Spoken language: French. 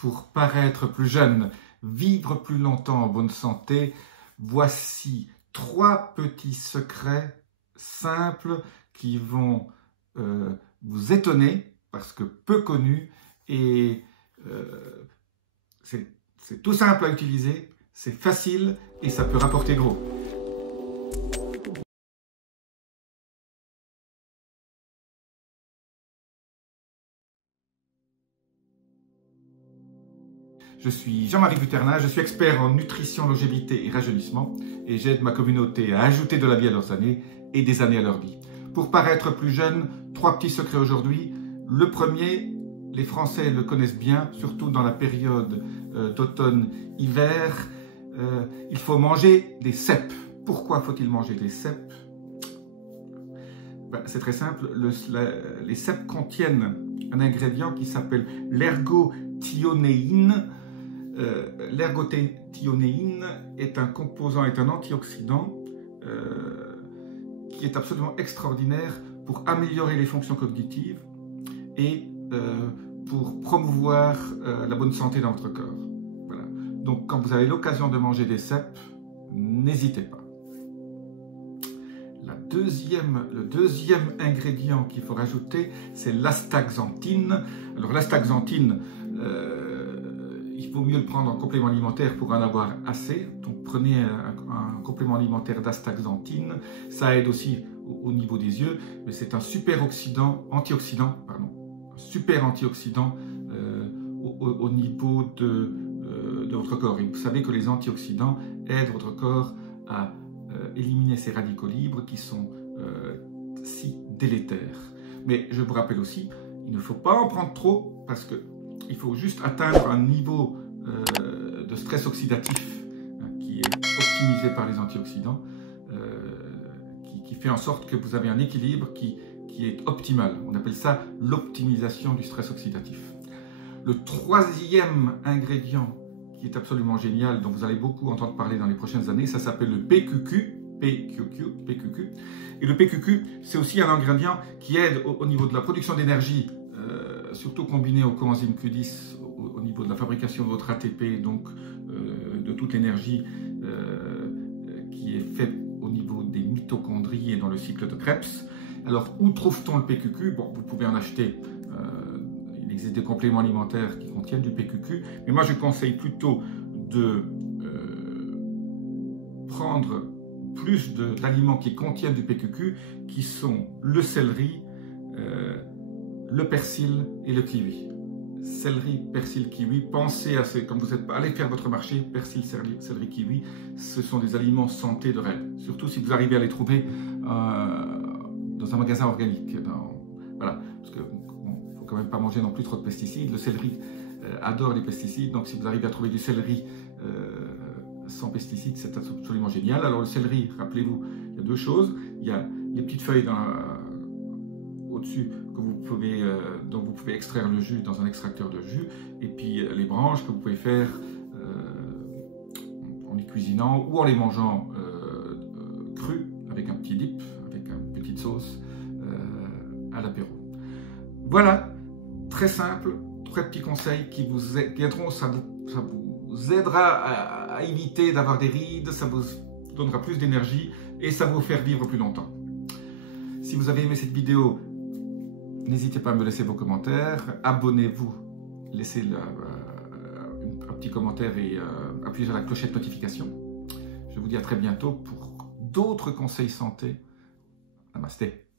pour paraître plus jeune, vivre plus longtemps en bonne santé, voici 3 petits secrets simples qui vont vous étonner parce que peu connus et c'est tout simple à utiliser, c'est facile et ça peut rapporter gros. Je suis Jean-Marie Buternin, je suis expert en nutrition, longévité et rajeunissement et j'aide ma communauté à ajouter de la vie à leurs années et des années à leur vie. Pour paraître plus jeune, 3 petits secrets aujourd'hui. Le premier, les Français le connaissent bien, surtout dans la période d'automne-hiver. Il faut manger des cèpes. Pourquoi faut-il manger des cèpes? C'est très simple, les cèpes contiennent un ingrédient qui s'appelle l'ergothionéine. L'ergothionéine est un composant, est un antioxydant qui est absolument extraordinaire pour améliorer les fonctions cognitives et pour promouvoir la bonne santé dans votre corps. Voilà. Donc quand vous avez l'occasion de manger des cèpes, n'hésitez pas. Le deuxième ingrédient qu'il faut rajouter, c'est l'astaxanthine. Alors l'astaxanthine, il vaut mieux le prendre en complément alimentaire pour en avoir assez. Donc prenez un complément alimentaire d'astaxanthine. Ça aide aussi au niveau des yeux, mais c'est un super antioxydant au niveau de votre corps. Et vous savez que les antioxydants aident votre corps à éliminer ces radicaux libres qui sont si délétères. Mais je vous rappelle aussi, il ne faut pas en prendre trop parce qu'il faut juste atteindre un niveau de stress oxydatif qui est optimisé par les antioxydants, qui fait en sorte que vous avez un équilibre qui est optimal. On appelle ça l'optimisation du stress oxydatif. Le troisième ingrédient qui est absolument génial, dont vous allez beaucoup entendre parler dans les prochaines années, ça s'appelle le PQQ. Et le PQQ, c'est aussi un ingrédient qui aide au niveau de la production d'énergie, surtout combiné au coenzyme Q10, au niveau de la fabrication de votre ATP, donc de toute l'énergie qui est faite au niveau des mitochondries et dans le cycle de Krebs. Alors, où trouve-t-on le PQQ? Bon, vous pouvez en acheter. Il existe des compléments alimentaires qui contiennent du PQQ, mais moi je conseille plutôt de prendre plus d'aliments qui contiennent du PQQ, qui sont le céleri, le persil et le kiwi. Céleri, persil, kiwi, pensez à ces, comme vous êtes, allez faire votre marché, persil, céleri, kiwi, ce sont des aliments santé de rêve, surtout si vous arrivez à les trouver dans un magasin organique. Voilà, parce que faut quand même pas manger non plus trop de pesticides. Le céleri adore les pesticides, donc si vous arrivez à trouver du céleri sans pesticides, c'est absolument génial. Alors le céleri, rappelez-vous, il y a 2 choses. Il y a les petites feuilles au-dessus dont vous pouvez extraire le jus dans un extracteur de jus, et puis les branches que vous pouvez faire en les cuisinant ou en les mangeant crues avec un petit dip, avec une petite sauce à l'apéro. Voilà, très simple, 3 petits conseils qui vous aideront, ça vous aidera à éviter d'avoir des rides, ça vous donnera plus d'énergie et ça va vous faire vivre plus longtemps. Si vous avez aimé cette vidéo, n'hésitez pas à me laisser vos commentaires, abonnez-vous, laissez un petit commentaire et appuyez sur la clochette notification. Je vous dis à très bientôt pour d'autres conseils santé. Namasté.